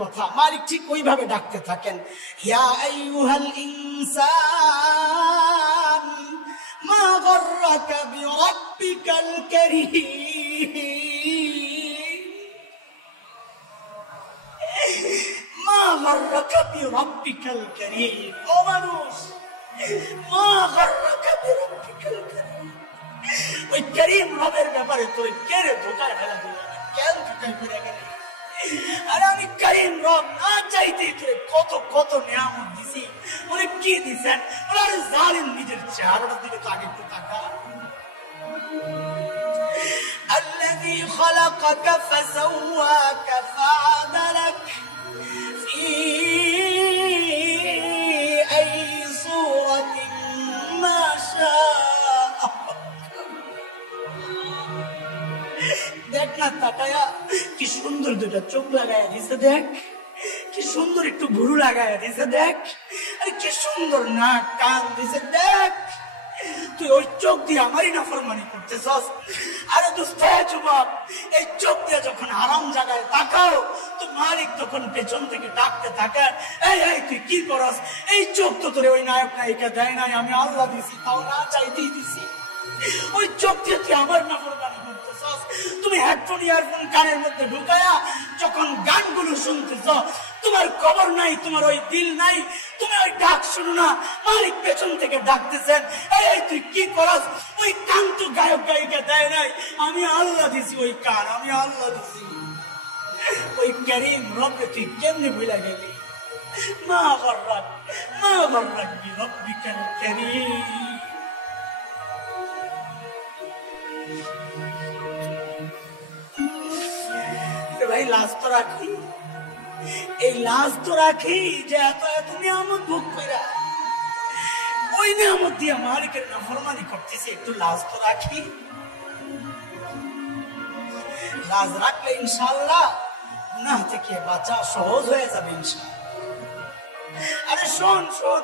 কথা মালিক ঠিক ওইভাবে ডাকতে থাকেন, ইয়া আইয়ুহাল ইনসান মা গররাকা বিরাব্বিকাল কারীম, মা গররাকা বিরাব্বিকাল কারীম। ও মানুষ, মা গররাকা বিরাব্বিকাল কারীম, ওই করিম রবের ব্যাপারে তোর কে রে ধোকায় ফেলা দিল, কেন ধোকায় ফেলে গেল? আর আমি করিম রব না চাইতেই তোরে কত কত নিয়ামত দিছি, উনি কি দিছেন? ওনার জালিম নিজের চেহারাটা দিকে তো আগে একটু তাকা। الذي خلقك فسواك فعدلك في أي صورة ما شاء। দেখ না তাকায়া কি সুন্দর দুটা চোখ লাগাইয়া দিছে, দেখ কি সুন্দর একটু ভুরু লাগাইয়া দিছে, দেখ আরে কি সুন্দর নাক কান দিছে, দেখ তুই ওই চোখ দিয়ে আমারই নাফরমানি করতেছস। আরে দোস্ত যুবক, এই চোখ দিয়ে যখন আরাম জায়গায় তাকাও তো মালিক তখন পেছন থেকে ডাকতে থাকেন, এই এই তুই কি করস? এই চোখ তো তোরে ওই নায়ক নায়িকা দেয় নাই, আমি আল্লাহ দিছি, তাও না চাইতেই দিছি। ওই চোখ দিয়ে তুই আমার নাফরমানি করতেছস। তুমি হেডফোন ইয়ারফোন কানের মধ্যে ঢুকায়া যখন গানগুলো শুনতেছ, তোমার খবর নাই, তোমার ওই দিল নাই, তুমি ওই ডাক শুনো না, মালিক পেছন থেকে ডাকতেছেন, এই তুই কি করস? ওই কান তো গায়ক গায়িকা দেয় নাই, আমি আল্লাহ দিছি ওই কান, আমি আল্লাহ দিছি। ওই করিম রব্বে তুই কেমনে ভুলে গেলি? মা গররাক বিরব্বিকাল কারীম। ভাই লাজ তো রাখি, এই লাজ তো রাখি যে এত এত নিয়ামত ভোগ কইরা ওই নিয়ামত দিয়ে মালিকের নাফরমানি করতেছে, একটু লাজ তো রাখি। লাজ রাখলে ইনশাআল্লাহ গুনাহ থেকে বাঁচা সহজ হয়ে যাবে ইনশাআল্লাহ। আরে শোন শোন,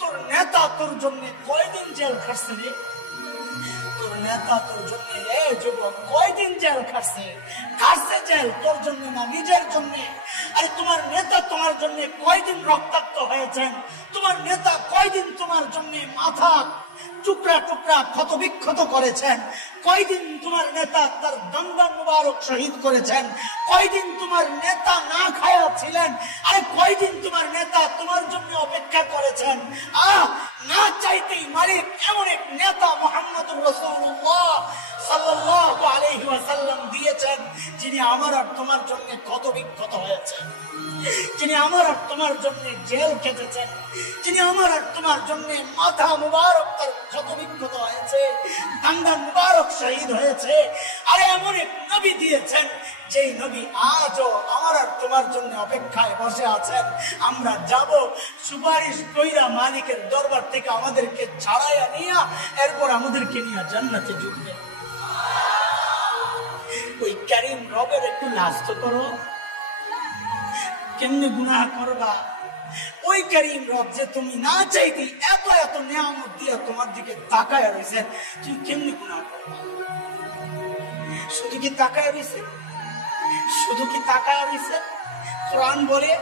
তোর নেতা তোর জন্য কয়দিন জেল খাটছে রে? তোর নেতা তোর জন্য যুবক কয়দিন জেল খাটছে? খাটছে জেল তোর জন্য না, নিজের জন্য। আরে তোমার নেতা তোমার জন্য কয়দিন রক্তাক্ত হয়েছেন? তোমার নেতা কয়দিন তোমার জন্য মাথা টুকরা টুকরা ক্ষত বিক্ষত করেছেন? কয়দিন তোমার নেতা তার দন্দান মুবারক শহীদ করেছেন? কয়দিন তোমার নেতা না খায়া ছিলেন? আরে কয়দিন তোমার নেতা তোমার জন্য অপেক্ষা করেছেন? না চাইতেই মালিক এমন এক নেতা মুহাম্মদুর রাসূলুল্লাহ সাল্লাল্লাহু আলাইহি ওয়াসাল্লাম দিয়েছেন, যিনি আমার আর তোমার জন্য ক্ষত বিক্ষত হয়েছেন, যিনি আমার আর তোমার জন্য জেল খেটেছেন, যিনি আমার আর তোমার জন্য মাথা মুবারক তার ক্ষত বিক্ষত হয়েছে, দাঙ্গা মুবারক শহীদ হয়েছে। আরে এমন এক নবী দিয়েছেন, যেই নবী আজও আমার আর তোমার জন্য অপেক্ষায় বসে আছেন। আমরা যাব সুপারিশ কইরা মালিকের দরবার থেকে আমাদেরকে ছাড়াইয়া নিয়া এরপর আমাদেরকে নিয়ে জান্নাতে ঢুকবে। ওই করিম রবের একটু লাজ তো করো, কেমনে গুনাহ করবা? ওই করিম রব যে তুমি না চাইতে এত এত নিয়ামত দিয়া তোমার দিকে তাকায় রয়েছেন, তুমি কেমনে গুনাহ করবা? শুধু কি তাকায় রয়েছে? শুধু কি তাকায় রয়েছে? কোরআন বলে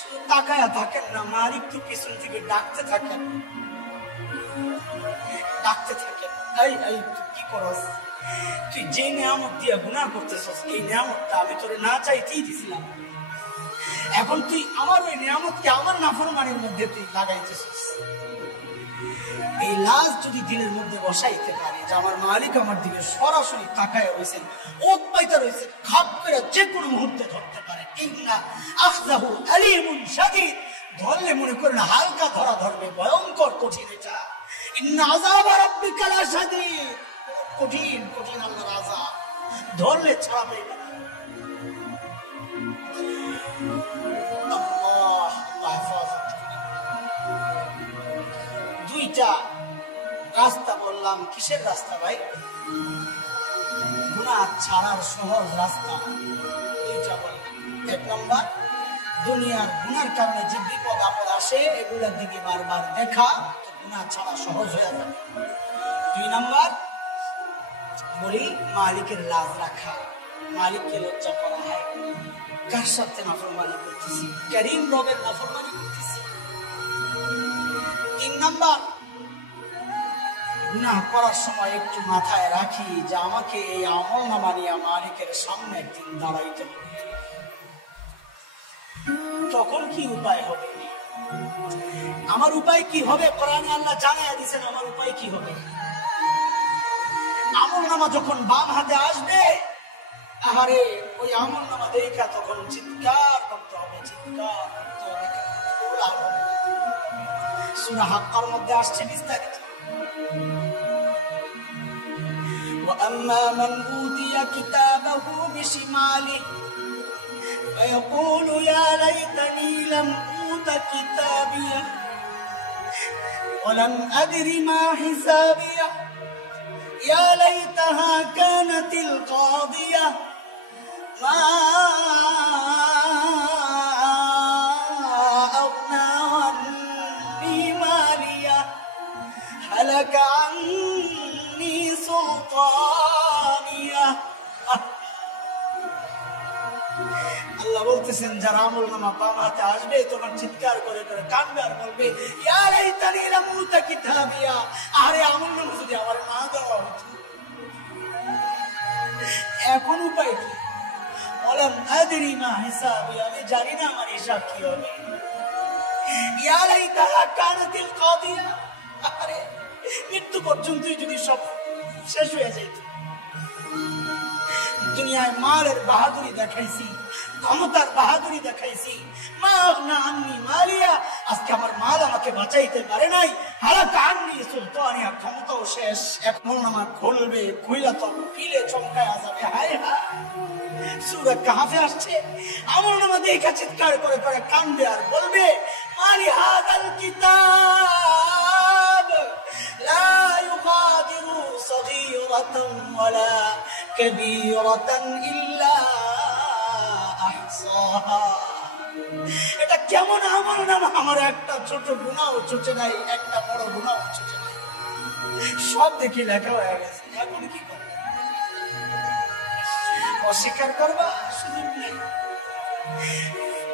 শুধু তাকায় থাকেন না, মালিক তো পিছন থেকে ডাকতে থাকেন, ডাকতে থাকেন, এই এই তুই কি করস? তুই যে নিয়ামত দিয়া গুনাহ করতেছস, এই নিয়ামতটা আমি তোরে না চাইতেই দিছিলাম। এখন তুই আমার ওই নিয়ামতকে আমার নাফরমানির মধ্যে তুই লাগাইতেছিস। এই লাজ যদি দিলের মধ্যে বসাইতে পারে যে আমার মালিক আমার দিকে সরাসরি তাকায় রয়েছেন, ওত পাইতে রয়েছেন, খাপ করে যে কোনো মুহূর্তে ধরতে পারে। ইন্না আখযাহু আলীমুন শাদীদ, ধরলে মনে করেন হালকা ধরা ধরবে, ভয়ঙ্কর কঠিন এটা। ইন্না আযাবা রাব্বিকা লাশাদীদ, কঠিন কঠিন আল্লাহর আযাব, ধরলে ছাড়া পাইবে না। দুইটা রাস্তা বললাম, কিসের রাস্তা ভাই? গুনাহ ছাড়ার সহজ রাস্তা দুইটা বললাম। এক নম্বর, দুনিয়ার গুনার কারণে যে বিপদ আপদ আসে এগুলোর দিকে বারবার দেখা, তো গুনাহ ছাড়া সহজ হয়ে যাবে। দুই নম্বর বলি মালিকের লাজ রাখা, মালিককে লজ্জা করা হয়। কার সাথে নাফরমানি করতে করতেছি, কারীম রবের নাফরমানি করতেছি। 3 নাম্বার, গুনাহ করার সময় একটু মাথায় রাখি যে আমাকে এই আমলনামা নিয়ে মালিকের সামনে একদিন দাঁড়াইতে হবে। তখন কি উপায় হবে? আমার উপায় কি হবে? কোরআনে আল্লাহ জানায় দিয়েছেন আমার উপায় কি হবে। আমলনামা যখন বাম হাতে আসবে, আহারে ওই আমলনামা দেখা তখন চিৎকার করতে হবে, চিৎকার করতে হবে। সূরা হাক্কার মধ্যে আসছে বিস্তারিত। وأما من أوتي كتابه بشماله فيقول يا ليتني لم أوت كتابيه ولم أدر ما حسابيه يا ليتها كانت القاضية ما أغنى عني ماليه هلك عني سلطانيه। আল্লাহ বলতেছেন যারা আমলনামা বাম হাতে আসবে তখন চিৎকার করে করে কাঁদবে আর বলবে ইয়া লাইতানি লাম উতা কিতাবিয়া, আরে আমলনামা যদি আমার না দেওয়া হতো। এখন উপায় কি? ওয়ালাম আদরি মা হিসাবি, আমি জানি না আমার হিসাব কি হবে। ইয়া লাইতাহা কানাতিল কাদিয়া, আরে মৃত্যু পর্যন্তই যদি সব শেষ হয়ে যেত। দুনিয়ায় মালের বাহাদুরি দেখাইছি, ক্ষমতার বাহাদুরি দেখাইছি, মা আগনা আন্নি মালিয়া, আজকে আমার মাল আমাকে বাঁচাইতে পারে নাই। হালাকা আন্নি সুলতানিয়া, ক্ষমতাও শেষ। এখন আমার খুলবে, খুইলা তো পিলে চমকায়া যাবে। হায় হায়, সূরা কাহফে আসছে আমলনামা দেখে চিৎকার করে করে কাঁদবে আর বলবে মালি হাদাল কিতাব লা ইউগাদিরু সগীরাতান ওয়ালা কাবীরাতান ইল্লা আহসাহা। এটা কেমন আমলনামা? আমার একটা ছোট গুনাহ ছুটে নাই, একটা বড় গুনাহ ছুটে নাই, সব দেখি লেখা হয়ে গেছে। এখন কি করব? অস্বীকার করবা? সুযোগ নেই।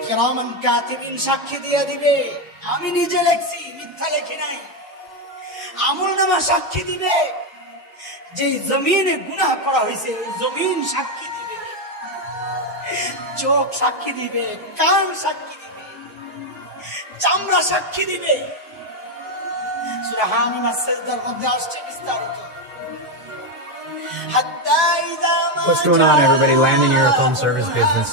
কিরামান কাতিবিন সাক্ষী দিয়ে দিবে আমি নিজে লেখছি, মিথ্যা লেখি নাই। আমলনামা সাক্ষী দিবে, যে জমিনে গুনাহ করা হয়েছে ওই জমিন সাক্ষী দিবে, চোখ সাক্ষী দিবে, কান সাক্ষী দিবে, চামড়া সাক্ষী দিবে। সূরা হামিম আস-সাজদার মধ্যে আসছে বিস্তারিত। What's going on, everybody? Landing your phone service business.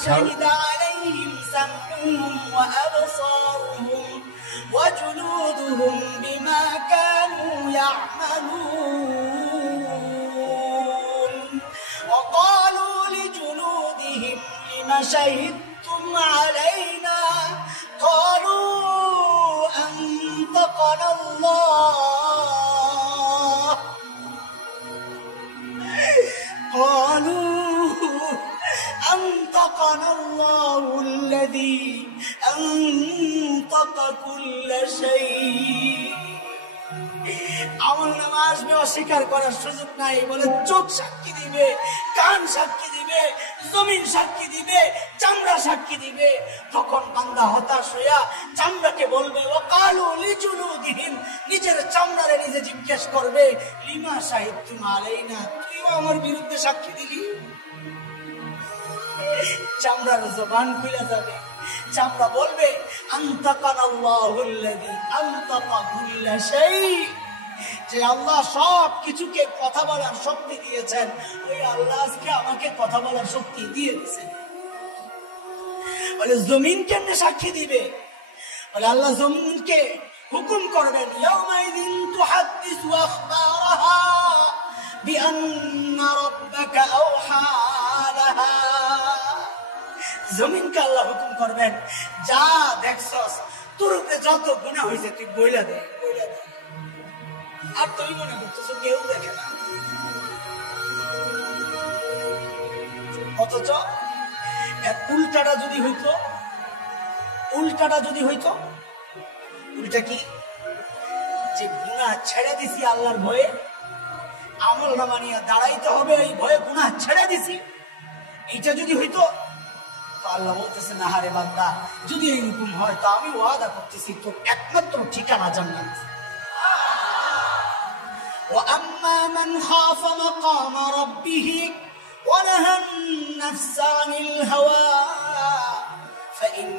وجلودهم بما كانوا يعملون وقالوا لجلودهم لم شهدتم علينا قالوا أنطقنا الله قالوا أنطقنا الله الذي أنطق كل شيء। আমলনামা আসবে, অস্বীকার করার সুযোগ নাই। বলে চোখ সাক্ষী দিবে, কান সাক্ষী দিবে, জমিন সাক্ষী দিবে, চামড়া সাক্ষী দিবে। তখন বান্দা হতাশ হইয়া চামড়াকে বলবে ওয়াকালু লিজুলুদিহিম, নিজের চামড়ারে নিজে জিজ্ঞেস করবে লিমা শাহিদতুম আলাইনা, তুইও আমার বিরুদ্ধে সাক্ষী দিলি। চামড়ার জবান খুলে যাবে, চামড়া বলবে আনতাকানাল্লাহুল্লাযী আনতাকা কুল্লা শাই, যে আল্লাহ সব কিছুকে কথা বলার শক্তি দিয়েছেন, ওই আল্লাহ আজকে আমাকে কথা বলার শক্তি দিয়ে দিয়েছেন। বলে জমিন কেমনে সাক্ষী দিবে? বলে আল্লাহ জমিনকে হুকুম করবেন ইয়াউমাইযিন তুহাদ্দিসু আখবারাহা বিআন্না রাব্বাকা আওহা লাহা। জমিনকে আল্লাহ হুকুম করবেন যা দেখছস, তোর উপরে যত গুনাহ হয়েছে তুই বইলা দে, বইলা দে। আর তুমি মনে করতেছো কেউ দেখে না, অথচ উল্টাটা যদি হইতো, উল্টাটা যদি হইতো, উল্টা কি? যে গুনাহ ছেড়ে দিছি আল্লাহর ভয়ে, আমলনামা নিয়ে দাঁড়াইতে হবে এই ভয়ে গুনাহ ছেড়ে দিছি, এইটা যদি হইতো আল্লাহ বলতেছে না হারে বান্দা, যদি এইরকম হয় তো আমি ওয়াদা করতেছি তোর একমাত্র ঠিকানা জান্নাত। وأما من خاف مقام ربه ونهى النفس عن الهوى فإن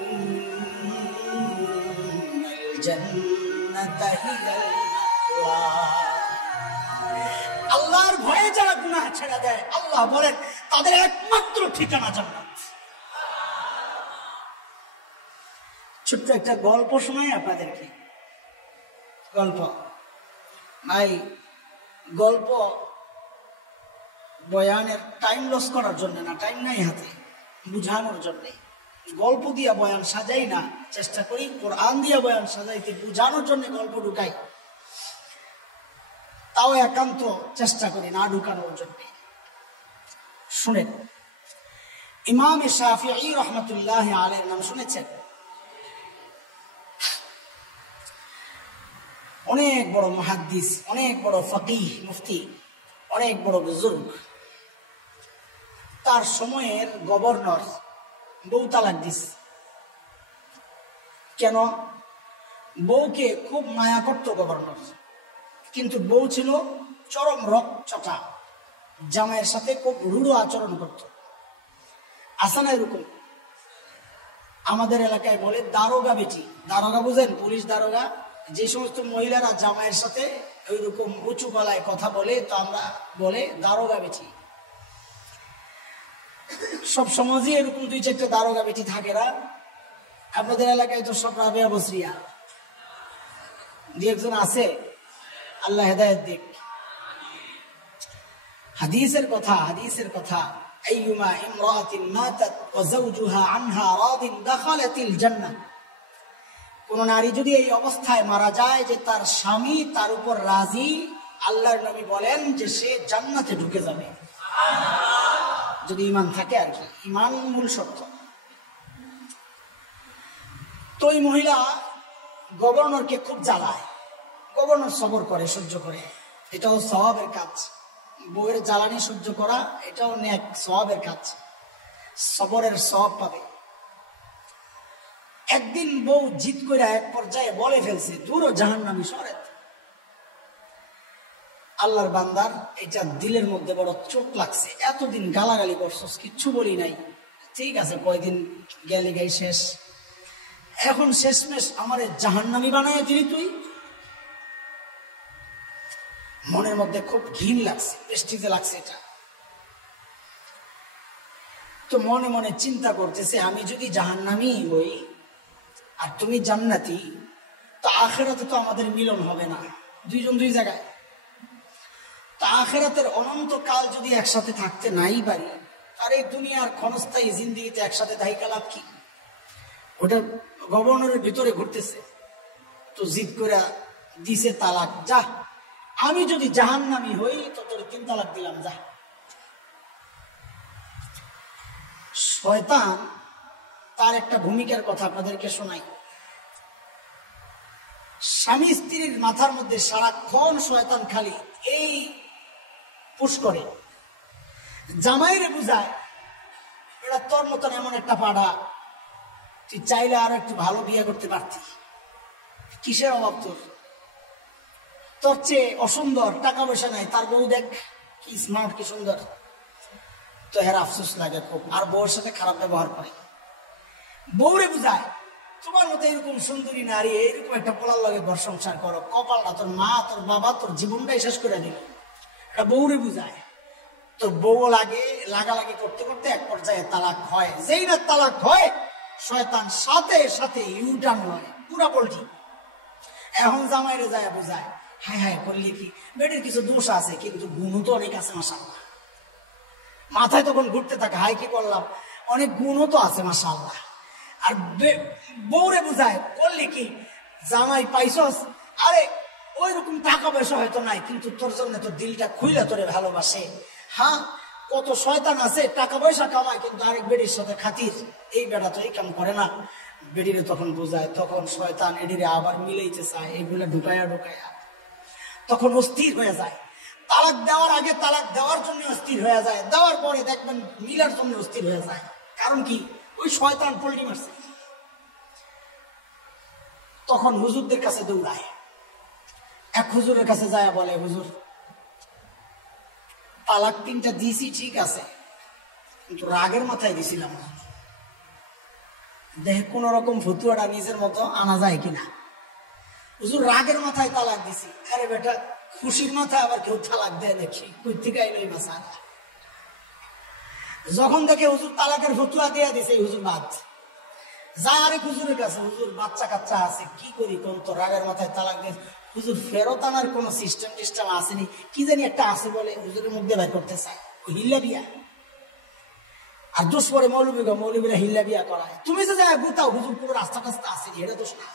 الجنة هي المأوى। আল্লাহর ভয়ে যারা গুনাহ ছেড়ে দেয়, আল্লাহ বলেন তাদের একমাত্র ঠিকানা জান্নাত। ছোট্ট একটা গল্প শোনাই আপনাদেরকে। গল্প ভাই, গল্প বয়ানের টাইম লস করার জন্য না, টাইম নাই হাতে, বুঝানোর জন্য। গল্প দিয়া বয়ান সাজাই না, চেষ্টা করি কোরআন দিয়া বয়ান সাজাইতে, বুঝানোর জন্য গল্প ঢুকাই, তাও একান্ত চেষ্টা করি না ঢুকানোর জন্য। শুনেন, ইমাম শাফিঈ রহমতুল্লাহ আলাইহির নাম শুনেছেন? অনেক বড় মুহাদ্দিস, অনেক বড় ফকিহ, মুফতি, অনেক বড় বুজুর্গ। তার সময়ের গভর্নর বউ তালাক দিস। কেন? বউকে খুব মায়া করত গভর্নর, কিন্তু বউ ছিল চরম রকচটা, জামাইয়ের সাথে খুব রূঢ় আচরণ করত। আসে না এরকম? আমাদের এলাকায় বলে দারোগা বেটি। দারোগা বুঝেন? পুলিশ দারোগা। যে সমস্ত মহিলারা জামাইয়ের সাথে ওইরকম উঁচু গলায় কথা বলে, তো আমরা বলে দারোগা বেটি। সব সমাজে এরকম দুই চারটা দারোগা বেটি থাকে না? আপনাদের এলাকায় তো সব রাবেয়া বসরিয়া, দুই একজন আছে, আল্লাহ হেদায়েত দিক। হাদিসের কথা, হাদিসের কথা, আইয়ুমা ইমরাতিন মাতাত ওয়া যাওজুহা আনহা রাদিন দাখালাতিল জান্নাহ। কোন নারী যদি এই অবস্থায় মারা যায় যে তার স্বামী তার উপর রাজি, আল্লাহর নবী বলেন যে সে জান্নাতে ঢুকে যাবে, যদি ঈমান থাকে আর কি। ঈমান মূল শর্ত। তো এই মহিলা গভর্নরকে খুব জ্বালায়। গভর্নর সবর করে, সহ্য করে, এটাও সওয়াবের কাজ। বউয়ের জ্বালানি সহ্য করা এটাও নেক সওয়াবের কাজ, সবরের সওয়াব পাবে। একদিন বউ জিদ করে এক পর্যায়ে বলে ফেলছে, দূর জাহান্নামী সরেত। আল্লাহর বান্দার এটা দিলের মধ্যে বড় চোট লাগছে। এতদিন গালাগালি করছস, কিচ্ছু বলি নাই, ঠিক আছে, কয়দিন গেলি গাই শেষ, এখন শেষমেশ আমারে জাহান্নামী বানায় দিলি তুই। মনের মধ্যে খুব ঘিন লাগছে, পেস্টিতে লাগছে এটা। তো মনে মনে চিন্তা করতেছে, আমি যদি জাহান্নামী হই আর তুমি জান্নাতি, তো আখিরাতে তো আমাদের মিলন হবে না, দুইজন দুই জায়গায়। তো আখিরাতের অনন্তকাল যদি একসাথে থাকতে নাই পারি, আর এই দুনিয়ার ক্ষণস্থায়ী জিন্দেগিতে একসাথে দায়িকা লাভ কি? ওটা গভর্নরের ভিতরে ঘুরতেছে। তো জিদ করে দিছে তালাক, যা, আমি যদি জাহান্নামী হই তো তোর 3 তালাক দিলাম, যা। শয়তান তার একটা ভূমিকার কথা আপনাদেরকে শোনাই। স্বামী স্ত্রীর মাথার মধ্যে সারাক্ষণ শয়তান খালি এই পুশ করে, জামাইরে বুঝায়, এটা তোর মতন এমন একটা পাড়া, তুই চাইলে আরো একটু ভালো বিয়ে করতে পারতি, কিসের অভাব তোর? তোর চেয়ে অসুন্দর, টাকা পয়সা নাই, তার বউ দেখ কি স্মার্ট, কি সুন্দর। তো এর আফসোস লাগে খুব, আর বউর সাথে খারাপ ব্যবহার করে। বউরে বুঝায়, তোমার মতো এরকম সুন্দরী নারী, এইরকম একটা পোলার লগে ঘর সংসার করো, কপালটা তোর মা তোর বাবা তোর জীবনটাই শেষ করে দিল। এটা বউরে বুঝায়। তোর বউ লাগালাগি করতে করতে এক পর্যায়ে তালাক হয়। যেই না তালাক হয়, শয়তান সাথে সাথে ইউটার্ন হয়, পুরা পল্টি। এখন জামাইরে যায় বুঝায়, হায় হায় করলি কি, বেটির কিছু দোষ আছে কিন্তু গুণও তো অনেক আছে মাশাআল্লাহ। মাথায় তখন ঘুরতে থাকে, হাই কি করলাম, অনেক গুণও তো আছে মাশাআল্লাহ। আর বউরে বুঝায়, করলি কি, জামাই পাইছস, আরে ওই রকম টাকা পয়সা হয়তো নাই, কিন্তু তোর জন্য তো দিলটা খুইলা তোরে ভালোবাসে। হ্যাঁ, কত শয়তান আছে টাকা পয়সা কামায় কিন্তু আরেক বেটির সাথে খাতির, এই বেটা তো এই কাম করে না। বেটিরে তখন বুঝায়, তখন শয়তান এডিরে আবার মিলাইতে চায়, এইগুলা ঢুকায়া ঢুকায়া তখন অস্থির হয়ে যায়। তালাক দেওয়ার আগে তালাক দেওয়ার জন্য অস্থির হয়ে যায়, দেওয়ার পরে দেখবেন মিলার জন্য অস্থির হয়ে যায়। কারণ কি, ওই শয়তান পল্টি মারছে। তখন হুজুরদের কাছে দৌড়ায়, এক হুজুরের কাছে যায় বলে, হুজুর তালাক 3টা দিয়েছি ঠিক আছে, কিন্তু রাগের মাথায় দিছিলাম না, দেখে কোন রকম ফতুয়াটা নিজের মতো আনা যায় কিনা। হুজুর রাগের মাথায় তালাক দিছি। আরে বেটা, খুশির মাথায় আবার কেউ তালাক দেয় নাকি? কই থেকে আইলো এই মাসালা? যখন দেখে হুজুর তালাকের ফতুয়া দিয়ে দিছে, হুজুর বাদ যা আরেক হুজুরের কাছে, হুজুর বাচ্চা কাচ্চা আছে, কি করি কোন? তো রাগের মাথায় তালাক দিয়ে হুজুর ফেরত আনার কোন সিস্টেম টিস্টেম আসেনি, কি জানি একটা আছে বলে হুজুরের মধ্যে বের করতে চায়, ওই হিল্লা বিয়া। আর দোষ পরে মৌলবীরা হিল্লা বিয়া করায়। তুমি যে যায় গুতাও, হুজুর পুরো রাস্তা টাস্তা আসেনি, এটা দোষ না।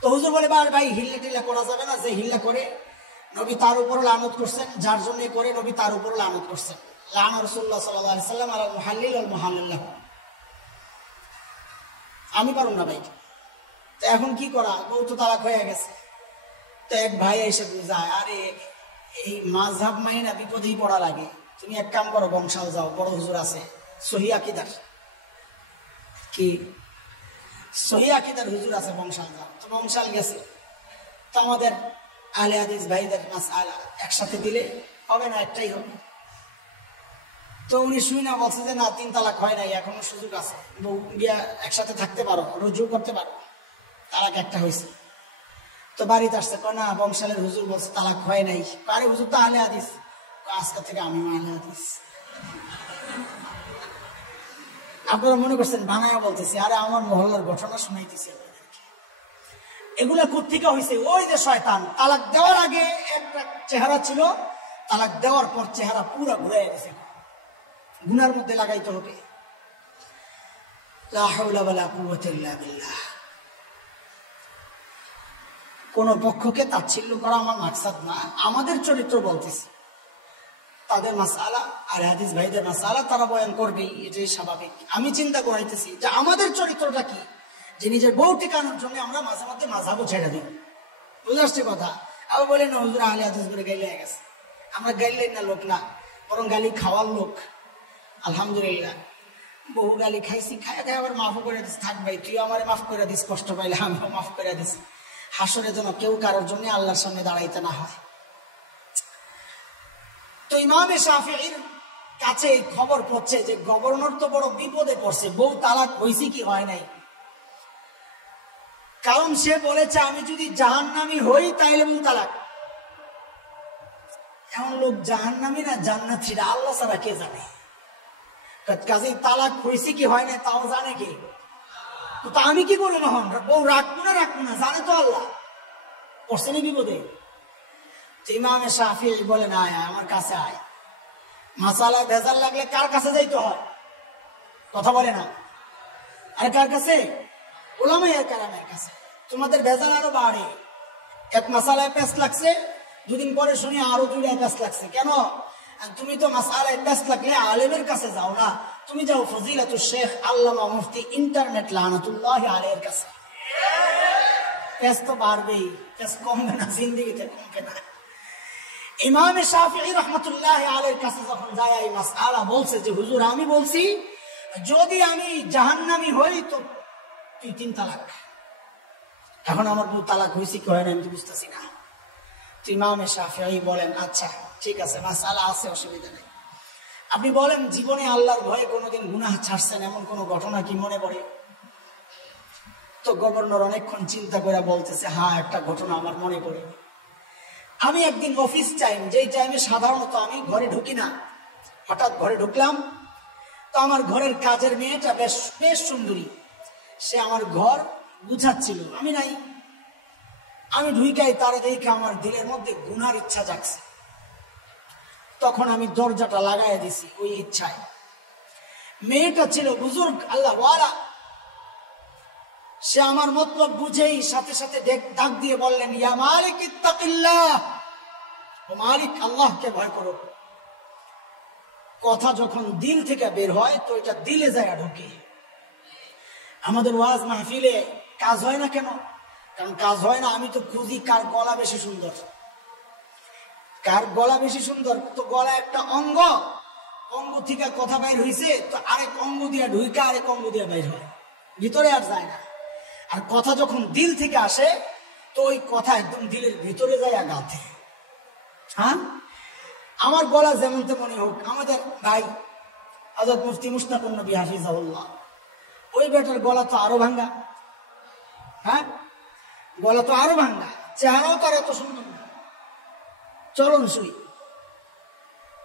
তো হুজুর বলে, ভাই হিল্লা টিল্লা করা যাবে না, যে হিল্লা করে নবী তার উপর লানত করছেন, যার জন্য করে নবী তার উপর লানত করছেন। লানা রাসূলুল্লাহ সাল্লাল্লাহু আলাইহি সাল্লাম আলাল মুহাল্লিল ওয়াল মুহাল্লাল। আমি পারুম না ভাই। তো এখন কি করা? বউ তো তালাক হয়ে গেছে। তো এক ভাই এসে বুঝায়, আরে এই মাযহাব মাইনা বিপদেই পড়া লাগে, তুমি এক কাম করো, বংশাল যাও, বড় হুজুর আছে সহি আকীদার, কি সহি আকীদার হুজুর আছে, বংশাল যাও। তো বংশাল গেছে। তো আমাদের আহলে হাদিস ভাইদের মাসআলা একসাথে দিলে হবে না, একটাই হবে। তো উনি শুই না বলছে যে না, 3 তালাক হয় নাই, এখনো সুযোগ আছে, বউ বিয়া একসাথে থাকতে পারো, রুজু করতে পারো, তালাক একটা হয়েছে। তো বাড়িতে আসছে, কয় না বংশালের হুজুর বলছে তালাক হয় নাই। আরে হুজুর তো আহলে হাদিস। আজকে থেকে আমি আহলে হাদিস। আপনারা মনে করছেন বানায়া বলতেছি? আরে আমার মহল্লার ঘটনা শুনাইতেছি আপনাদেরকে। এগুলা কোত্থেকে হয়েছে? ওই যে শয়তান তালাক দেওয়ার আগে একটা চেহারা ছিল, তালাক দেওয়ার পর চেহারা পুরো ঘুরে গেছে। গুনার মধ্যে লাগাইতে হবে। লা হাওলা ওয়ালা কুওয়াতা ইল্লা বিল্লাহ। কোন পক্ষকে তাচ্ছিল্য করা আমার মাকসাদ না, আমাদের চরিত্র বলতেছি। তাদের মাসআলা আর হাদিস ভাইদের মাসআলা তারা বয়ান করবেই, এটাই স্বাভাবিক। আমি চিন্তা করাইতেছি যে আমাদের চরিত্রটা কি, যে নিজের বউ টিকানোর জন্য আমরা মাঝে মধ্যে মাযহাবও ছেড়ে দিই। বুঝে আসছে কথা? আবার বলে না হুজুর আহলে হাদিস করে গাইলে গেছে। আমরা গাইলে না লোক না, বরং গালি খাওয়ার লোক। আলহামদুলিল্লাহ, বহু গালি খাইছি, খায় খায় আবার মাফও করে দিস। থাক ভাই, তুই আমারে মাফ করে দিস, কষ্ট পাইলে আমিও মাফ করে দিস। হাসরে যেন কেউ কারোর জন্য আল্লাহর সামনে দাঁড়াইতে না হয়। তো ইমামে শাফিঈর কাছে এই খবর পড়ছে যে গভর্নর তো বড় বিপদে পড়ছে, বউ তালাক হয়েছে কি হয় নাই। কারণ সে বলেছে আমি যদি জাহান্নামী হই তাইলে বউ তালাক। এমন লোক জাহান্নামী না জান্নাতীরা আল্লাহ ছাড়া কে জানে। কাজেই তালাক হয়েছে কি হয় না তাও জানে কে? তো আমি কি করবো? হন বউ রাখবো না জানে তো আল্লাহ। পড়ছে না বিপদে। ইমামে শাফিঈ বলে না, আমার কাছে আয়। মাসালা ভেজাল লাগলে কার কাছে যাইতে হয়? কথা বলে না? আরে কার কাছে? উলামায়ে কেরামের কাছে। তোমাদের ভেজাল আরো বাড়ে। এক মাসালায় পেশ লাগছে, 2 দিন পরে শুনি আরো 2টা পেশ লাগছে। কেন? তুমি তো মাসালায় পেশ লাগলে আলেমের কাছে যাও না, তুমি যাও ফজিলাতুল শেখ আল্লামা মুফতি ইন্টারনেট লানাতুল্লাহি আলাইহির কাছে। পেশ তো বাড়বেই, পেশ কমবে না, জিন্দেগিতে কমবে না। ইমামে শাফিঈ রাহমাতুল্লাহি আলাইহির কাছে যখন যায় এই মাসআলা বলছে যে হুজুর আমি বলছি যদি আমি জাহান্নামী হই তো তুই 3 তালাক। এখন আমার বউ তালাক হয়েছে কি হয় না আমি তো বুঝতেছি না। তো ইমামে শাফিঈ বলেন আচ্ছা ঠিক আছে, মাসআলা আছে, অসুবিধা নেই। আপনি বলেন জীবনে আল্লাহর ভয়ে কোনোদিন গুনাহ ছাড়ছেন এমন কোনো ঘটনা কি মনে পড়ে? তো গভর্নর অনেকক্ষণ চিন্তা করে বলতেছে হ্যাঁ একটা ঘটনা আমার মনে পড়ে। আমি একদিন অফিস টাইম, যেই টাইমে সাধারণত আমি ঘরে ঢুকি না, হঠাৎ ঘরে ঢুকলাম। তো আমার ঘরের কাজের মেয়েটা বেশ সুন্দরী, সে আমার ঘর বুঝাচ্ছিল, আমি নাই। আমি ঢুকাই তারা দেখে আমার দিলের মধ্যে গুনার ইচ্ছা জাগছে। তখন আমি দরজাটা লাগাই দিছি ওই ইচ্ছায়। মেয়েটা ছিল বুজুর্গ আল্লাহ ওয়ালা, সে আমার মতলব বুঝেই সাথে সাথে ডাক দিয়ে বললেন ইয়া মালিক ইত্তাকিল্লাহ, ও মালিক আল্লাহকে ভয় করো। কথা যখন দিল থেকে বের হয় তো এটা দিলে যায় ঢোকে। আমাদের ওয়াজ মাহফিলে কাজ হয় না কেন? কারণ কাজ হয় না, আমি তো খুঁজি কার গলা বেশি সুন্দর, কার গলা বেশি সুন্দর। তো গলা একটা অঙ্গ, অঙ্গ থেকে কথা বাইর হইছে তো আরেক অঙ্গ দিয়া ঢুইকা আরেক অঙ্গ দিয়া বাইর হয়, ভিতরে আর যায় না। আর কথা যখন দিল থেকে আসে তো ওই কথা একদম দিলের ভিতরে যায় গাঁথে। হ্যাঁ, আমার গলা যেমন তেমনই হোক, আমাদের ভাই হযরত মুফতি মুশতাকুন নবী হাফিজাহুল্লাহ, ওই বেটার গলা তো আরো ভাঙ্গা। হ্যাঁ, গলা তো আরো ভাঙ্গা, চেহারাও তার এত সুন্দর না, চলন সুই।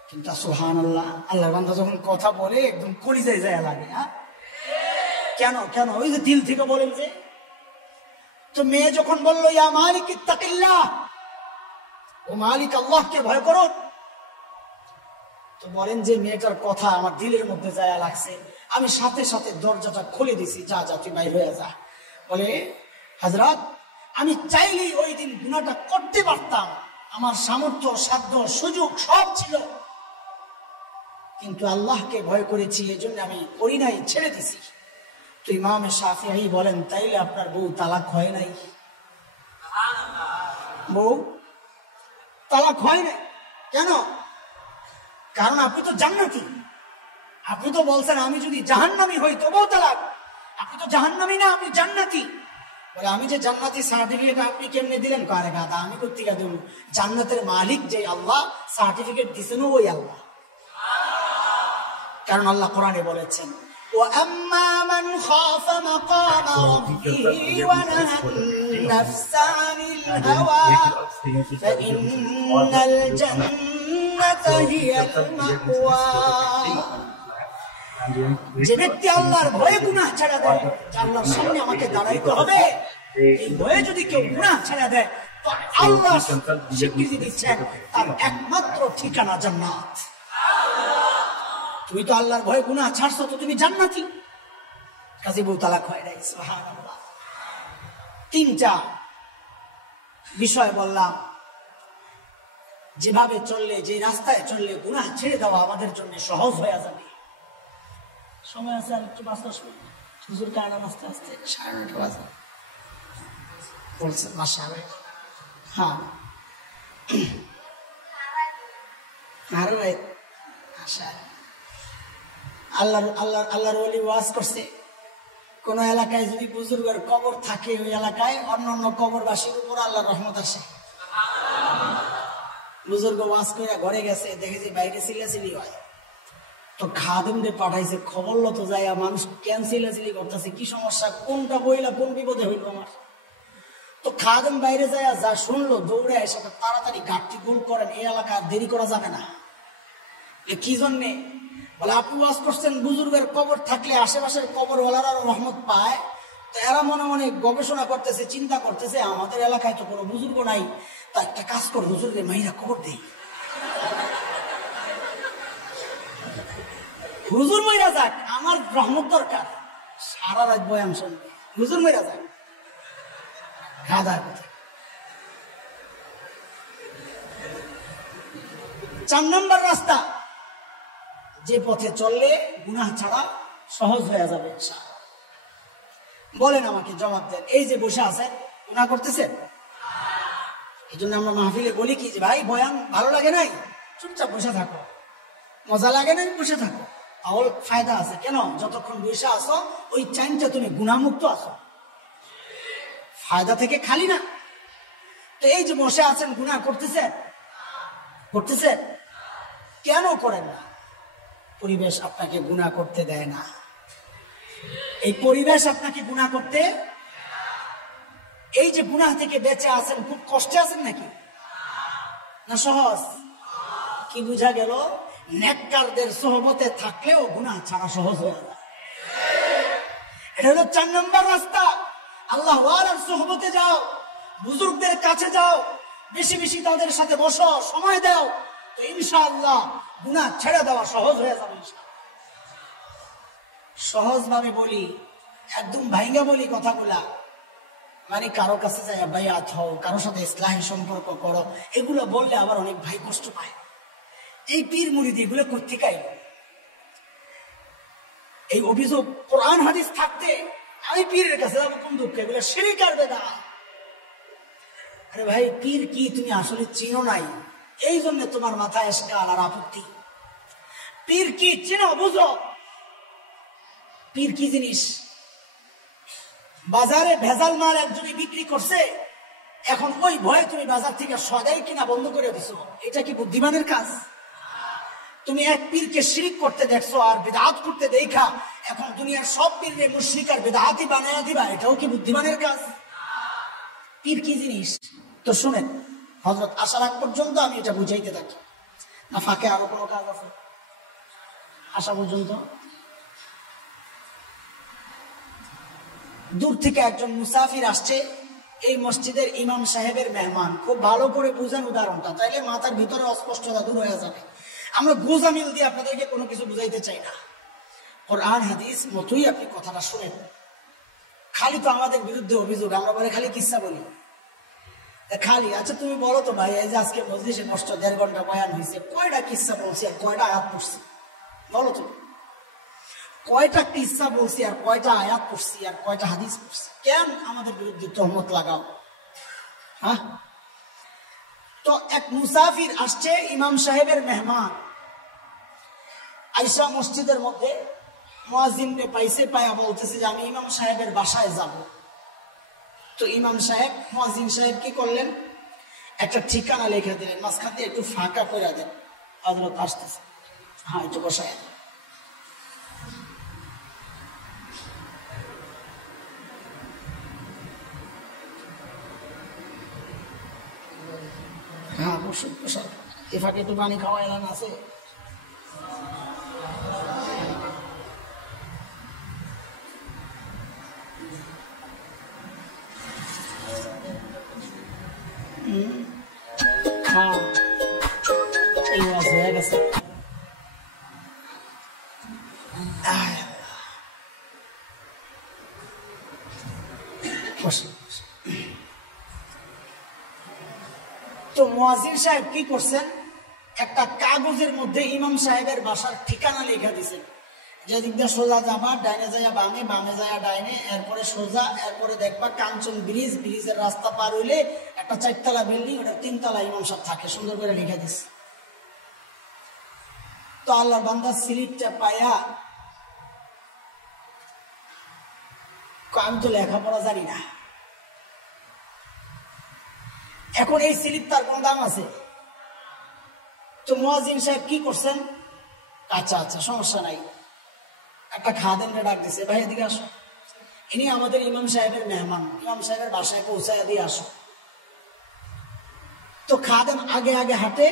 কিন্তু সুবহানাল্লাহ, আল্লাহর বান্দা যখন কথা বলে একদম কলিজায় যায় লাগে। হ্যাঁ, কেন কেন? ওই যে দিল থেকে বলেন যে। তো মেয়ে যখন বললো ইয়া মালিক ইত্তাকিল্লাহ, ও মালিক আল্লাহকে ভয় করো, তো বলেন যে মেয়েটার কথা আমার দিলের মধ্যে যায় লাগছে, আমি সাথে সাথে দরজাটা খুলে দিছি, যা যা তুই বাইর হয়ে যা। বলে হযরত, আমি চাইলেই ওই দিন গুনাহটা করতে পারতাম, আমার সামর্থ্য সাধ্য সুযোগ সব ছিল, কিন্তু আল্লাহকে ভয় করেছি, এজন্য আমি করি নাই, ছেড়ে দিছি। তো ইমাম শাফিঈ বলেন তাইলে আপনার বউ তালাক হয় নাই? বউ তালাক হয় নাই কেন? কারণ আপনি তো জান্নাতি, আপনি তো বলছেন আমি যদি জাহান্নামী হই তবুও তালাক। আপনি তো জাহান্নামী না, আপনি জান্নাতি। বলে আমি যে জান্নাতি সার্টিফিকেট আপনি কেমনে দিলেন? কারে গাদা, আমি কোত্থেকে দেব? জান্নাতের মালিক যে আল্লাহ, সার্টিফিকেট দিছেন ওই আল্লাহ। কারণ আল্লাহ কোরআনে বলেছেন وَأَمَّا مَنْ خَافَ مَقَامَ رَبِّهِ وَنَهَى النَّفْسَ عَنِ الْهَوَى فَإِنَّ الْجَنَّةَ هِيَ الْمَأْوَى। যে ব্যক্তি আল্লাহর ভয়ে গুনাহ ছেড়ে দেয়, আল্লাহর সামনে আমাকে দাঁড়াইতে হবে, এই ভয়ে যদি কেউ গুনাহ ছেড়ে দেয় তো আল্লাহ স্বীকৃতি দিচ্ছেন তার একমাত্র ঠিকানা জান্নাত। তুমি তো আল্লাহর ভয়ে গুনাহ ছাড়ছো, তো তুমি জান্নাতি। কাজী বউ তালাক হয় নাই। সুবহানাল্লাহ। 3টা বিষয় বললাম, যেভাবে চললে, যে রাস্তায় চললে গুনাহ ছেড়ে দেওয়া আমাদের জন্য সহজ হয়ে যাবে। সময় আছে আর একটু 5-10 মিনিট। হুজুর কায়না আস্তে আস্তে 9:30 বাজে বলছে মাশাআল্লাহ। হ্যাঁ, আর ভাই আশা আল্লাহর ওলি ওয়াজ করছে, কোন এলাকায় যদি বুজুর্গের কবর থাকে ওই এলাকায় অন্য অন্য কবরবাসীর উপর আল্লাহর রহমত আসে। বুজুর্গ ওয়াজ করে ঘরে গেছে, দেখে যে বাইরে চিল্লাচিল্লি হয়, তো খাদেমদের পাঠাইছে খবর লতো যায়, মানুষ কেন চিল্লাচিল্লি করতেছে, কি সমস্যা, কোনটা বইলা কোন বিপদে হইল আমার। তো খাদেম বাইরে যায়, যা শুনলো দৌড়ে এসে তাড়াতাড়ি গাঠটি গোল করেন, এই এলাকা দেরি করা যাবে না। কি জন্যে? বলে আপনি ওয়াজ করছেন বুজুর্গের কবর থাকলে আশেপাশের কবরওয়ালারা রহমত পায়, তো এরা মনে মনে গবেষণা করতেছে, চিন্তা করতেছে আমাদের এলাকায় তো কোনো বুজুর্গ নাই, তা একটা কাজ কর, হুজুরকে মাইরা কবর দেই। হুজুর মইরা যাক, আমার রহমত দরকার, সারা রাত বয়ান শুনবে, হুজুর মইরা যাক। গাধার কথা। 4 নম্বর রাস্তা, যে পথে চললে গুনাহ ছাড়া সহজ হয়ে যাবে ইনশাআল্লাহ। বলেন আমাকে, জবাব দেন। এই যে বসে আছেন, গুনাহ করতেছেন? এই জন্য আমরা মাহফিলে বলি কি যে ভাই বয়ান ভালো লাগে নাই, চুপচাপ বসে থাকো, মজা লাগে নাই বসে থাকো, তাহলে ফায়দা আছে। কেন? যতক্ষণ বসে আসো ওই টাইমটা তুমি গুনাহমুক্ত আসো, ফায়দা থেকে খালি না। তো এই যে বসে আছেন, গুনাহ করতেছেন? করতেছেন? কেন করেন না? পরিবেশ আপনাকে গুনাহ করতে দেয় না। এই পরিবেশ আপনাকে গুনাহ করতে, এই যে গুনাহ থেকে বেঁচে আছেন, খুব কষ্টে আছেন নাকি না সহজ? কি বুঝা গেল? নেককারদের সোহবতে থাকলেও গুনাহ ছাড়া সহজ হয়ে যায়। এটা হলো 4 নম্বর রাস্তা। আল্লাহ ওয়ালার সোহবতে যাও, বুজুর্গদের কাছে যাও, বেশি বেশি তাদের সাথে বসো, সময় দাও, তো ইনশাআল্লাহ গুনাহ ছেড়ে দেওয়া সহজ হয়ে যাবে। সহজ ভাবে বলি, একদম ভাইঙ্গা বলি কথাগুলা, মানে কারো কাছে যাই বাইয়াত হও, কারোর সাথে ইসলাহি সম্পর্ক করো, এগুলো বললে আবার অনেক ভাই কষ্ট পায়। এই পীর মুরিদ এগুলো করতে চাই, এই অভিযোগ কোরআন হাদিস থাকতে আমি পীরের কাছে যাবো কোন দুঃখ? এগুলো শিরক আর বিদআত। আরে ভাই, পীর কি তুমি আসলে চিনো নাই, এই জন্য তোমার মাথায় এসকাল আর আপত্তি। পীর কি চিনো বুঝো? পীর কি জিনিস? বাজারে ভেজাল মাল একজনই বিক্রি করছে, এখন ওই ভয়ে তুমি বাজার থেকে সদাই কিনা বন্ধ করে দিছো। এটা কি বুদ্ধিমানের কাজ? তুমি এক পীরকে শিরিক করতে দেখছো আর বিদআত করতে দেখা এখন দুনিয়ার সব পীররে মুশরিক আর বিদআতি বানায়া দিবা, এটাও কি বুদ্ধিমানের কাজ? পীর কি জিনিস? তো শুনেন, হযরত আসার আগ পর্যন্ত আমি এটা বুঝাইতে থাকি, না ফাঁকে আরো কোনো কাজ আছে? আসা পর্যন্ত দূর থেকে একজন মুসাফির আসছে, এই মসজিদের ইমাম সাহেবের মেহমান। খুব ভালো করে বুঝেন উদাহরণটা, তাইলে মাথার ভিতরে অস্পষ্টতা দূর হয়ে যাবে। আমরা গোজামিল দিয়ে আপনাদেরকে কোনো কিছু বুঝাইতে চাই না, কোরআন হাদিস মতোই আপনি কথাটা শুনেন। খালি তো আমাদের বিরুদ্ধে অভিযোগ, আমরা বলে খালি কিসসা বলি খালি। আচ্ছা তুমি বলো তো ভাই, এই যে আজকে মজলিসে কষ্ট 1.5 ঘন্টা বয়ান হয়েছে, কয়টা কিসসা বলছি আর কয়টা আয়াত পড়ছি? বলো তো, কয়টা কিসসা বলছি আর কয়টা আয়াত পড়ছি আর কয়টা হাদিস পড়ছি? কেন আমাদের বিরুদ্ধে তহমত লাগাও? হ্যাঁ, তো এক মুসাফির আসছে, ইমাম সাহেবের মেহমান, আইসা মসজিদের মধ্যে মুয়াজ্জিনকে পাইছে, পায়া বলতেছে যে আমি ইমাম সাহেবের বাসায় যাব। তো ইমাম সাহেব, মুয়াজ্জিন সাহেব কি করলেন? একটা ঠিকানা লিখে দিলেন, মাঝখান দিয়ে একটু ফাঁকা করে দেন, হযরত আসতেছে, হ্যাঁ একটু বসায়। হ্যাঁ বসুন বসুন, এ ফাঁকে একটু পানি খাওয়া এলান আছে। হ্যাঁ এই ওয়াজ হয়ে গেছে। তো মুয়াজ্জিন সাহেব কি করছেন? একটা কাগজের মধ্যে ইমাম সাহেবের বাসার ঠিকানা লেখা দিয়েছেন, যেদিক দিয়ে সোজা যাবা, ডাইনে যাইয়া বামে, বামে যাইয়া ডাইনে, এরপরে সোজা, এরপরে দেখবা কাঞ্চন ব্রিজ, ব্রিজের রাস্তা পার হইলে একটা 4 তলা বিল্ডিং, ওটা 3 তলা ইমাম সাহেব থাকে, সুন্দর করে লিখে দিচ্ছে। তো আল্লাহর বান্দা স্লিপটা পায়া, আমি তো লেখাপড়া জানি না, এখন এই স্লিপ তার কোন দাম আছে? তো মুয়াজ্জিন সাহেব কি করছেন? আচ্ছা আচ্ছা সমস্যা নাই, একটা খাদেমকে ডাক দিছে, ভাই এদিকে আসো, ইনি আমাদের ইমাম সাহেবের মেহমান, ইমাম সাহেবের বাসায় পৌঁছায় দিয়ে আসো। তো খাদেম আগে আগে হাঁটে,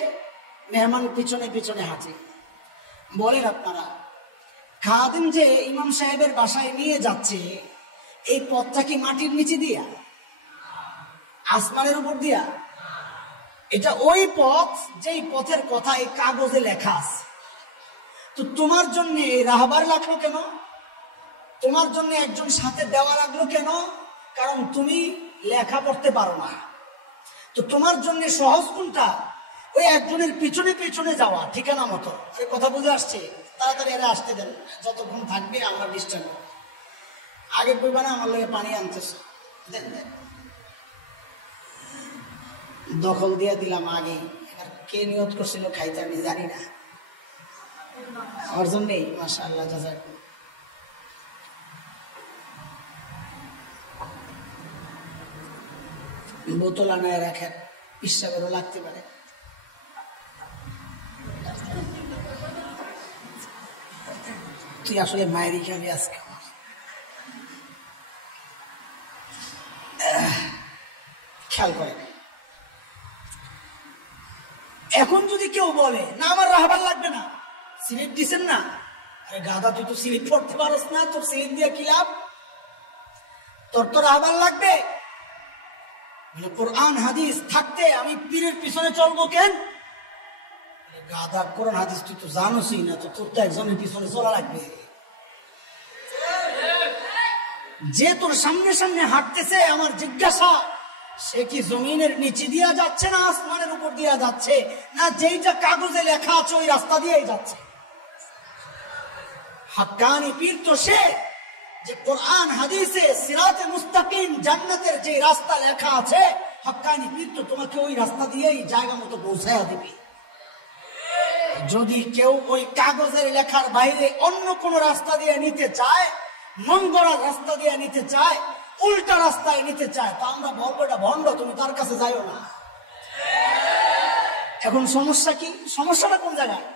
মেহমান পিছনে পিছনে হাঁটে। বলেন আপনারা, খাদেম যে ইমাম সাহেবের বাসায় নিয়ে যাচ্ছে, এই পথটা কি মাটির নিচে দিয়া, আসমানের উপর দিয়া? এটা ওই পথ যেই পথের কথা এই কাগজে লেখা আছে। তো তোমার জন্য রাহবার লাগলো কেন? তোমার জন্য একজন সাথে দেওয়া লাগলো কেন? কারণ তুমি লেখা পড়তে পারো না। তো তোমার জন্য সহজ কোনটা? ওই একজনের পিছনে পিছনে যাওয়া, ঠিকানা মতো। সে কথা বুঝে আসছে? তাড়াতাড়ি এরা আসতে দেন, যতক্ষণ থাকবে আমরা ডিস্টার্ব। আগে কইবা না আমার লগে পানি আনতেছে, দেন দেন, দখল দিয়ে দিলাম আগে। এবার কে নিয়ত করছিল খাইতে আমি জানি না, আমার জন্যই মাশাআল্লাহ জাযাকুম। বোতল আনায় রাখেন, পিসাবেরও লাগতে পারে। তুই আসলে মায়েরই খাবি আজকে। খেয়াল করেন, এখন যদি কেউ বলে না আমার রাহবার লাগবে না, স্লিপ দিচ্ছেন না, আরে গাধা তুই তো স্লিপ পড়তে পারস না, তোর স্লিপ দিয়ে কি লাভ? তোর তো রাহবার লাগবে। কোরআন হাদিস থাকতে আমি পীরের পিছনে চলবো কেন? গাধা, কোরআন হাদিস তুই তো জানোসই না, তো তোর তো একজনের পিছনে চলা লাগবে। যে তোর সামনে সামনে হাঁটতেছে, আমার জিজ্ঞাসা সে কি জমিনের নিচে দিয়া যাচ্ছে না আসমানের উপর দিয়া যাচ্ছে, না যেইটা কাগজে লেখা আছে ওই রাস্তা দিয়েই যাচ্ছে? হাক্কানি পীর তো সে যে কোরআন হাদিসে সিরাতে মুস্তাকিম জান্নাতের যে রাস্তা লেখা আছে, হাক্কানি পীর তো তোমাকে ওই রাস্তা দিয়েই জায়গা মতো পৌঁছায়া দিবে। যদি কেউ ওই কাগজের লেখার বাইরে অন্য কোন রাস্তা দিয়ে নিতে চায়, মঙ্গলার রাস্তা দিয়ে নিতে চায়, উল্টা রাস্তায় নিতে চায়, তা আমরা বলবো এটা ভণ্ড, তুমি তার কাছে যাইও না। এখন সমস্যা কি? সমস্যাটা কোন জায়গায়?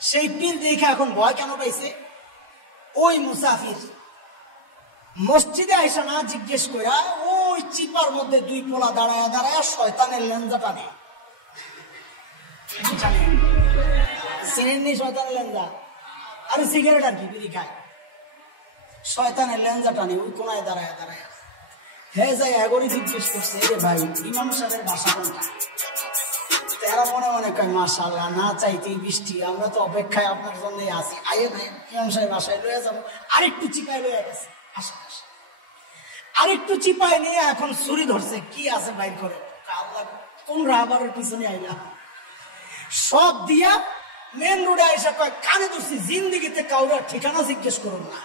সেই পীর দেখে এখন ভয় কেন পাইছে? ওই মুসাফির মসজিদে আইসা না জিজ্ঞেস করা ওই চিপার মধ্যে দুই পোলা দাঁড়ায় দাঁড়ায় শয়তানের লেঞ্জা টানে। শয়তানের লেঞ্জা, আরে সিগারেট আর কি, বিড়ি খায়, শয়তানের লেঞ্জা টানে ওই কোনায় দাঁড়ায় দাঁড়ায়। হে যাই এগোরি জিজ্ঞেস করছে, রে ভাই ইমাম সাহেবের বাসা কোনটা? এরা মনে মনে কয় মাশাআল্লাহ, না চাইতেই বৃষ্টি, আমরা তো অপেক্ষায় আপনার জন্যই আছি, আইয়ে নাই ইমাম সাহেব বাসায় লয়ে যাবো। আরেকটু চিপায় লয়ে গেছে, আরেকটু চিপায় নিয়ে এখন ছুরি ধরছে, কি আছে বাইর করে, তোমরা আবার পিছনে আইলা সব দিয়া মেন রোডে আইসা কয় কানে ধরছি, জিন্দিগিতে কাউরা ঠিকানা জিজ্ঞেস করো না।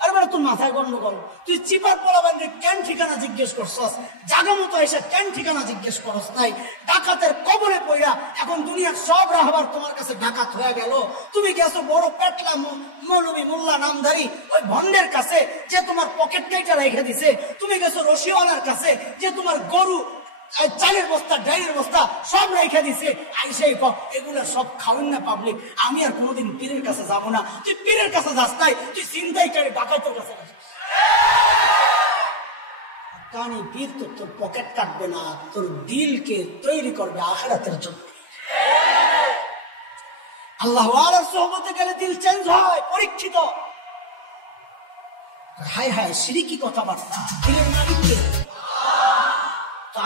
আরে বেটা তোর মাথায় গন্ডগোল, তুই চিপার পোলা বান্ধে কেন ঠিকানা জিজ্ঞেস করছস? জাগা মতো এসে কেন ঠিকানা জিজ্ঞেস করস নাই? ডাকাতের কবরে পড়া এখন দুনিয়ার সব রাহবার তোমার কাছে ডাকাত হয়ে গেল। তুমি গেছো বড় পেটলা মৌলবী মোল্লা নামধারী ওই ভন্ডের কাছে যে তোমার পকেট কাইটা রেখে দিছে। তুমি গেছো রশিওয়ালার কাছে যে তোমার গরু, চালের বস্তা, ডাইলের বস্তা সব রেখে দিছে। আইসাই কম এগুলা সব খাওয়েন না পাবলিক, আমি আর কোনোদিন পীরের কাছে যাবো না। তুই পীরের কাছে যাস নাই, তুই চিন্তাই করে ডাকাতের কাছে কানি। পীর তো তোর পকেট কাটবে না, তোর দিলকে তৈরি করবে আখিরাতের জন্য। আল্লাহ ওয়ালার সোহবতে গেলে দিল চেঞ্জ হয়, পরীক্ষিত। হায় হায় শিরকি কথাবার্তা, দিলের মালিক কে?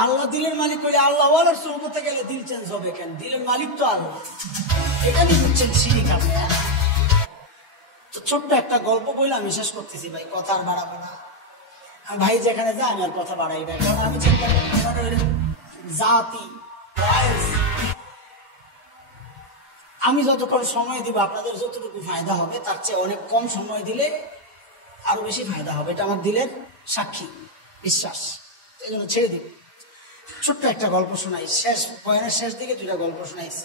আল্লাহ দিলের মালিক হইলে আল্লাহ ওয়ালার সোহবতে গেলে দিল চেঞ্জ হবে কেন? দিলের মালিক তো আল্লাহ। এটা নিয়ে বুঝছেন শিরিক আপনি। তো ছোট্ট একটা গল্প বলে আমি শেষ করতেছি ভাই, কথা আর বাড়াবো না। ভাই যেখানে যায় আমি আর কথা বাড়াই না, কারণ আমি চিন্তা করি জাতি আমি যতক্ষণ সময় দিব আপনাদের যতটুকু ফায়দা হবে তার চেয়ে অনেক কম সময় দিলে আরো বেশি ফায়দা হবে। এটা আমার দিলের সাক্ষী, বিশ্বাস, এই জন্য ছেড়ে দিব। ছোট্ট একটা গল্প শোনাই, শেষ বয়ানের শেষ দিকে দুইটা গল্প শোনাইছি।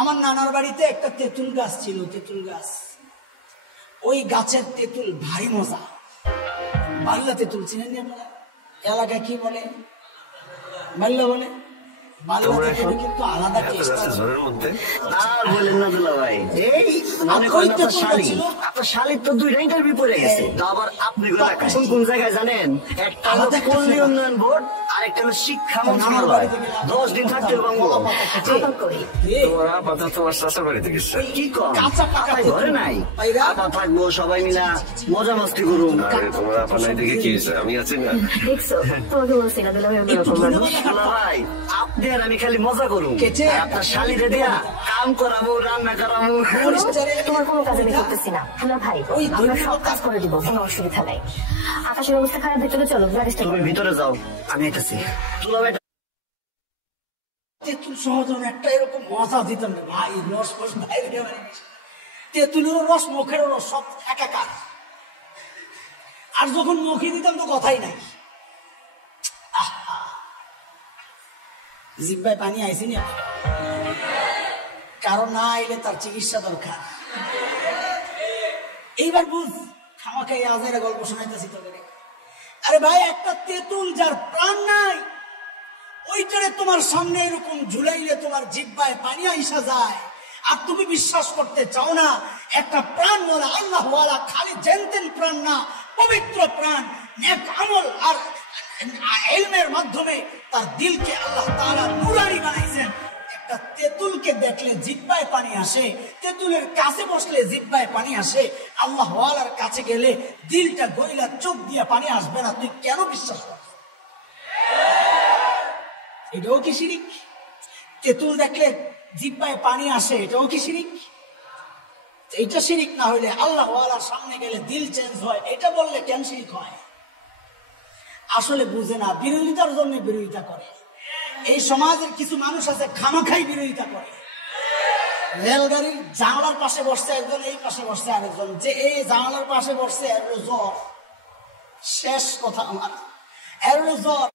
আমার নানার বাড়িতে একটা তেঁতুল গাছ ছিল, তেঁতুল গাছ। ওই গাছের তেঁতুল ভারী মজা, বাল্লা তেঁতুল চিনেন নি আপনারা? এলাকায় কি বলে? বাল্লা বলে। কিন্তু আলাদা টেস্ট। আর বলেন না দুলা ভাই, এই মনে করেন আপনার শালির তো দুইটা ইন্টারভিউ পড়ে গেছে। তো আবার আপনি কোন কোন জায়গায় জানেন? একটা হলো পল্লী উন্নয়ন বোর্ড, আর একটা হলো শিক্ষা মন্ত্রণালয়। 10 দিন থাকতে হবে বাংলা। তোমার আপাতত তোমার শাশুড় বাড়িতে গেছে। কি কম ঘরে নাই? আপা থাকবো, সবাই মিলা মজা মাস্তি করুন। তোমার আপা নাই দেখে কি হয়েছে? আমি আছি না, দেখছো? তোমাকে বলছি না দুলা ভাই, আপনি আর আমি খালি মজা করুন, আপনার শালিরে দিয়া কাম করাবো, রান্না করাবো। তোমার কোনো কাজ আমি করতেছি না দুলা ভাই, আমরা সব কাজ করে দিব, কোনো অসুবিধা নাই। আকাশের অবস্থা খারাপ, ভিতরে চলো, তুমি ভিতরে যাও, আমি এটাছি। দুলা ভাই তেঁতুল সহজন একটা এরকম মজা দিতাম না ভাই, রস ফস বাইরে তেঁতুলেরও রস, মুখেরও রস, সব একাকার। আর যখন মুখে দিতাম তো কথাই নাই, জিব্বায় পানি আইসি না, কারণ না আইলে তার চিকিৎসা দরকার। এইবার বুঝ, খামাখাই আজের গল্প শোনাইতেছি তোদের। আরে ভাই, একটা তেঁতুল যার প্রাণ নাই, ওইটারে তোমার সামনে এরকম ঝুলাইলে তোমার জিব্বায় পানি আইসা যায়, আর তুমি বিশ্বাস করতে চাও না একটা প্রাণ বলা আল্লাহ ওয়ালা, খালি জেনতেন প্রাণ না, পবিত্র প্রাণ, নেক আমল আর ইলমের মাধ্যমে তার দিলকে আল্লাহ তাআলা নূরানি বানাইছেন। একটা তেঁতুলকে দেখলে জিহ্বায় পানি আসে, তেঁতুলের কাছে বসলে জিহ্বায় পানি আসে, আল্লাহ ওয়ালার কাছে গেলে দিলটা গইলা চোখ দিয়ে পানি আসবে না। তুই কেন বিশ্বাস করিস? এটাও কি শিরিক? তেঁতুল দেখলে জিহ্বায় পানি আসে, এটাও কি শিরিক? এইটা শিরিক না হইলে আল্লাহ ওয়ালার সামনে গেলে দিল চেঞ্জ হয়, এটা বললে কেন শিরিক হয়? আসলে বুঝে না, বিরোধিতার জন্য বিরোধিতা করে। এই সমাজের কিছু মানুষ আছে খামাখাই বিরোধিতা করে। রেলগাড়ির জানালার পাশে বসছে একজন, এই পাশে বসছে আরেকজন, যে এই জানালার পাশে বসছে এর জ্বর, শেষ কথা আমার, এর জ্বর,